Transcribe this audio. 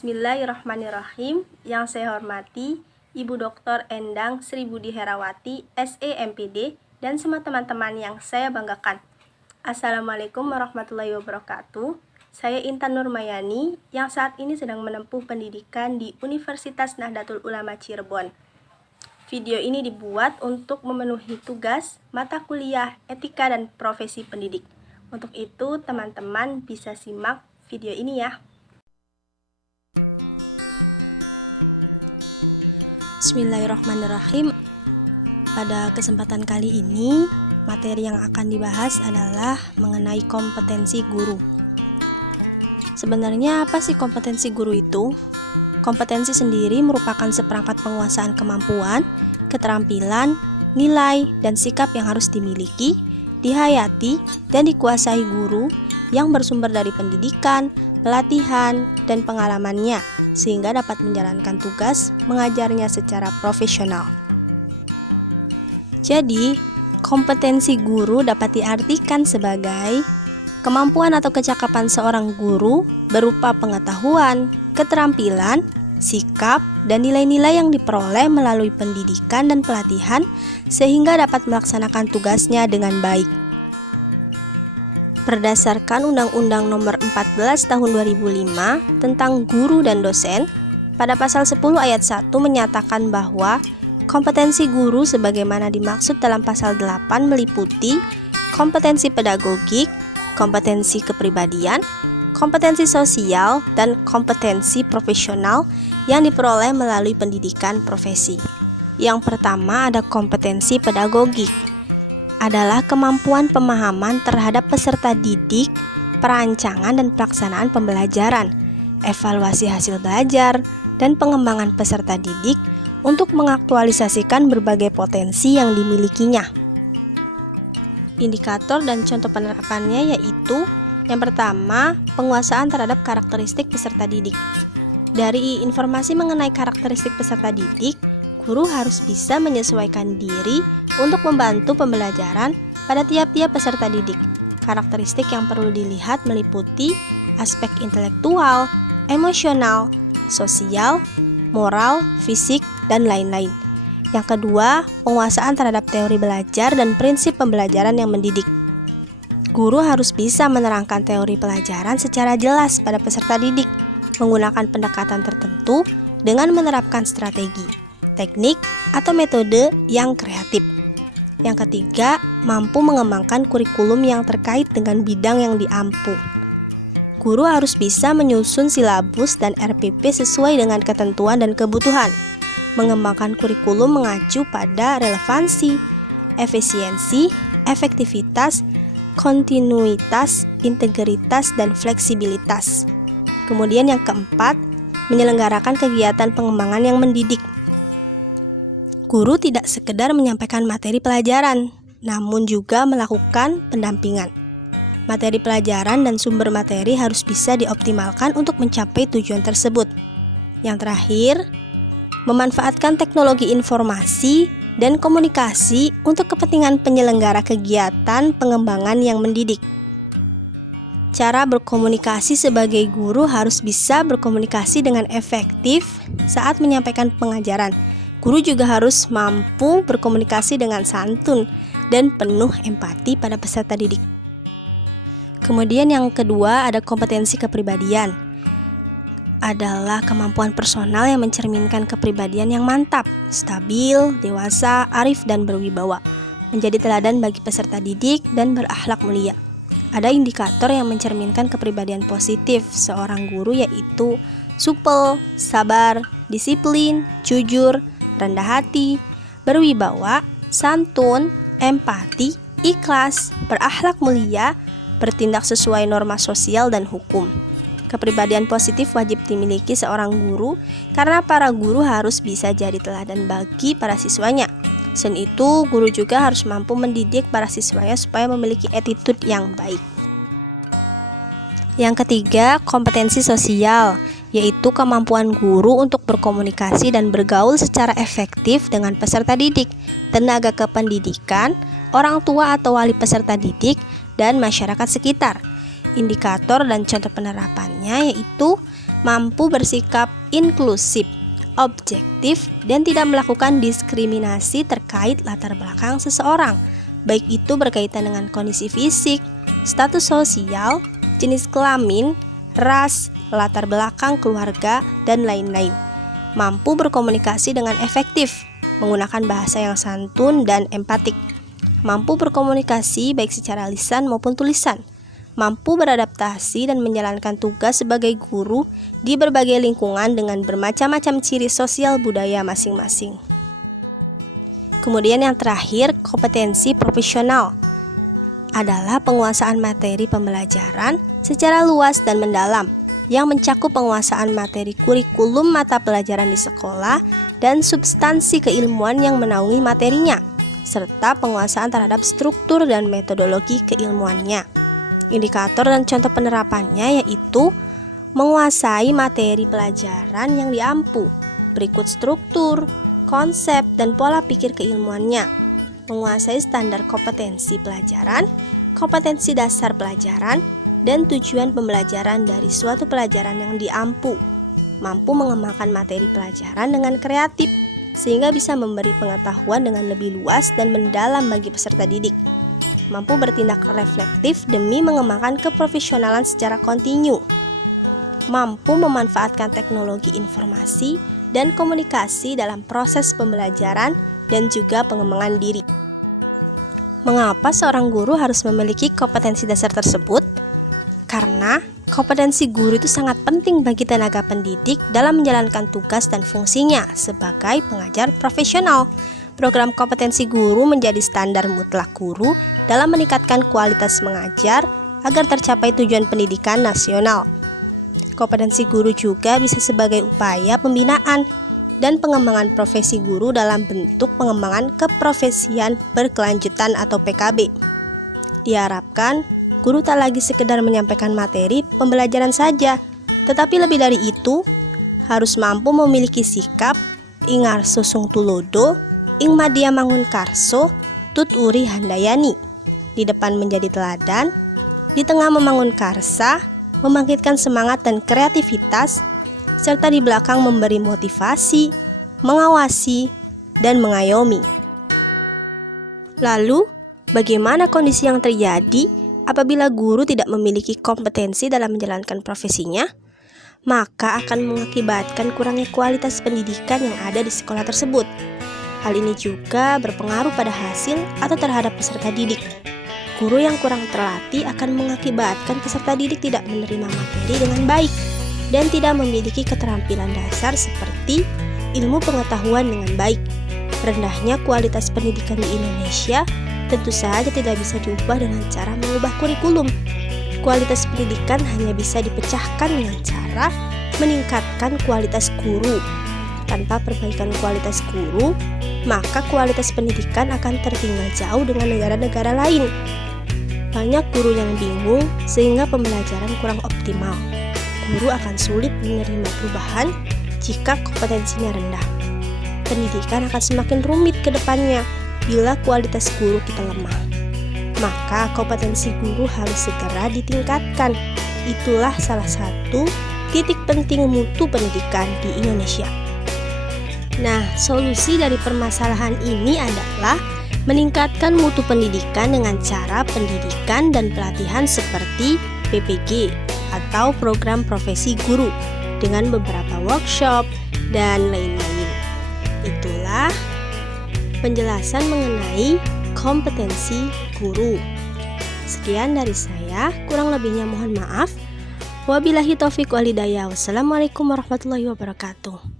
Bismillahirrahmanirrahim. Yang saya hormati Ibu Dr. Endang Sri Budi Herawati, SE MPD, dan semua teman-teman yang saya banggakan. Assalamualaikum warahmatullahi wabarakatuh. Saya Intan Nurmayani yang saat ini sedang menempuh pendidikan di Universitas Nahdlatul Ulama Cirebon. Video ini dibuat untuk memenuhi tugas mata kuliah Etika dan Profesi Pendidik. Untuk itu, teman-teman bisa simak video ini ya. Bismillahirrahmanirrahim. Pada kesempatan kali ini, materi yang akan dibahas adalah mengenai kompetensi guru. Sebenarnya apa sih kompetensi guru itu? Kompetensi sendiri merupakan seperangkat penguasaan kemampuan, keterampilan, nilai, dan sikap yang harus dimiliki, dihayati, dan dikuasai guru yang bersumber dari pendidikan, pelatihan, dan pengalamannya, sehingga dapat menjalankan tugas mengajarnya secara profesional. Jadi, kompetensi guru dapat diartikan sebagai kemampuan atau kecakapan seorang guru berupa pengetahuan, keterampilan, sikap, dan nilai-nilai yang diperoleh melalui pendidikan dan pelatihan sehingga dapat melaksanakan tugasnya dengan baik. Berdasarkan Undang-Undang Nomor 14 Tahun 2005 tentang guru dan dosen, pada pasal 10 ayat 1 menyatakan bahwa kompetensi guru sebagaimana dimaksud dalam pasal 8 meliputi kompetensi pedagogik, kompetensi kepribadian, kompetensi sosial, dan kompetensi profesional yang diperoleh melalui pendidikan profesi. Yang pertama ada kompetensi pedagogik, adalah kemampuan pemahaman terhadap peserta didik, perancangan dan pelaksanaan pembelajaran, evaluasi hasil belajar, dan pengembangan peserta didik untuk mengaktualisasikan berbagai potensi yang dimilikinya. Indikator dan contoh penerapannya yaitu yang pertama, penguasaan terhadap karakteristik peserta didik. Dari informasi mengenai karakteristik peserta didik, guru harus bisa menyesuaikan diri untuk membantu pembelajaran pada tiap-tiap peserta didik. Karakteristik yang perlu dilihat meliputi aspek intelektual, emosional, sosial, moral, fisik, dan lain-lain. Yang kedua, penguasaan terhadap teori belajar dan prinsip pembelajaran yang mendidik. Guru harus bisa menerangkan teori pelajaran secara jelas pada peserta didik, menggunakan pendekatan tertentu dengan menerapkan strategi, teknik, atau metode yang kreatif. Yang ketiga, mampu mengembangkan kurikulum yang terkait dengan bidang yang diampu. Guru harus bisa menyusun silabus dan RPP sesuai dengan ketentuan dan kebutuhan. Mengembangkan kurikulum mengacu pada relevansi, efisiensi, efektivitas, kontinuitas, integritas, dan fleksibilitas. Kemudian yang keempat, menyelenggarakan kegiatan pengembangan yang mendidik. Guru tidak sekedar menyampaikan materi pelajaran, namun juga melakukan pendampingan. Materi pelajaran dan sumber materi harus bisa dioptimalkan untuk mencapai tujuan tersebut. Yang terakhir, memanfaatkan teknologi informasi dan komunikasi untuk kepentingan penyelenggara kegiatan pengembangan yang mendidik. Cara berkomunikasi sebagai guru harus bisa berkomunikasi dengan efektif saat menyampaikan pengajaran. Guru juga harus mampu berkomunikasi dengan santun dan penuh empati pada peserta didik. Kemudian yang kedua ada kompetensi kepribadian. Adalah kemampuan personal yang mencerminkan kepribadian yang mantap, stabil, dewasa, arif, dan berwibawa, menjadi teladan bagi peserta didik dan berakhlak mulia. Ada indikator yang mencerminkan kepribadian positif seorang guru yaitu supel, sabar, disiplin, jujur, rendah hati, berwibawa, santun, empati, ikhlas, berakhlak mulia, bertindak sesuai norma sosial dan hukum. Kepribadian positif wajib dimiliki seorang guru karena para guru harus bisa jadi teladan bagi para siswanya. Selain itu, guru juga harus mampu mendidik para siswanya supaya memiliki attitude yang baik. Yang ketiga, kompetensi sosial, yaitu kemampuan guru untuk berkomunikasi dan bergaul secara efektif dengan peserta didik, tenaga kependidikan, orang tua atau wali peserta didik, dan masyarakat sekitar. Indikator dan contoh penerapannya yaitu mampu bersikap inklusif, objektif, dan tidak melakukan diskriminasi terkait latar belakang seseorang, baik itu berkaitan dengan kondisi fisik, status sosial, jenis kelamin, ras, latar belakang keluarga, dan lain-lain. Mampu berkomunikasi dengan efektif, menggunakan bahasa yang santun dan empatik. Mampu berkomunikasi baik secara lisan maupun tulisan. Mampu beradaptasi dan menjalankan tugas sebagai guru di berbagai lingkungan dengan bermacam-macam ciri sosial budaya masing-masing. Kemudian yang terakhir, kompetensi profesional adalah penguasaan materi pembelajaran secara luas dan mendalam yang mencakup penguasaan materi kurikulum mata pelajaran di sekolah dan substansi keilmuan yang menaungi materinya, serta penguasaan terhadap struktur dan metodologi keilmuannya. Indikator dan contoh penerapannya yaitu menguasai materi pelajaran yang diampu, berikut struktur, konsep, dan pola pikir keilmuannya, menguasai standar kompetensi pelajaran, kompetensi dasar pelajaran, dan tujuan pembelajaran dari suatu pelajaran yang diampu, mampu mengembangkan materi pelajaran dengan kreatif, sehingga bisa memberi pengetahuan dengan lebih luas dan mendalam bagi peserta didik, mampu bertindak reflektif demi mengembangkan keprofesionalan secara kontinu, mampu memanfaatkan teknologi informasi dan komunikasi dalam proses pembelajaran dan juga pengembangan diri. Mengapa seorang guru harus memiliki kompetensi dasar tersebut? Karena kompetensi guru itu sangat penting bagi tenaga pendidik dalam menjalankan tugas dan fungsinya sebagai pengajar profesional. Program kompetensi guru menjadi standar mutlak guru dalam meningkatkan kualitas mengajar agar tercapai tujuan pendidikan nasional. Kompetensi guru juga bisa sebagai upaya pembinaan dan pengembangan profesi guru dalam bentuk pengembangan keprofesian berkelanjutan atau PKB. Diharapkan, guru tak lagi sekedar menyampaikan materi pembelajaran saja, tetapi lebih dari itu, harus mampu memiliki sikap ingar susung tulodo, ing madya mangun karso, tut uri handayani. Di depan menjadi teladan, di tengah membangun karsa, membangkitkan semangat dan kreativitas, serta di belakang memberi motivasi, mengawasi, dan mengayomi. Lalu, bagaimana kondisi yang terjadi apabila guru tidak memiliki kompetensi dalam menjalankan profesinya? Maka akan mengakibatkan kurangnya kualitas pendidikan yang ada di sekolah tersebut. Hal ini juga berpengaruh pada hasil atau terhadap peserta didik. Guru yang kurang terlatih akan mengakibatkan peserta didik tidak menerima materi dengan baik dan tidak memiliki keterampilan dasar seperti ilmu pengetahuan dengan baik. Rendahnya kualitas pendidikan di Indonesia tentu saja tidak bisa diubah dengan cara mengubah kurikulum. Kualitas pendidikan hanya bisa dipecahkan dengan cara meningkatkan kualitas guru. Tanpa perbaikan kualitas guru, maka kualitas pendidikan akan tertinggal jauh dengan negara-negara lain. Banyak guru yang bingung sehingga pembelajaran kurang optimal. Guru akan sulit menerima perubahan jika kompetensinya rendah. Pendidikan akan semakin rumit ke depannya bila kualitas guru kita lemah. Maka kompetensi guru harus segera ditingkatkan. Itulah salah satu titik penting mutu pendidikan di Indonesia. Nah, solusi dari permasalahan ini adalah meningkatkan mutu pendidikan dengan cara pendidikan dan pelatihan seperti PPG atau program profesi guru dengan beberapa workshop dan lain-lain. Itulah penjelasan mengenai kompetensi guru. Sekian dari saya, kurang lebihnya mohon maaf. Wabillahi taufiq wal hidayah. Wassalamualaikum warahmatullahi wabarakatuh.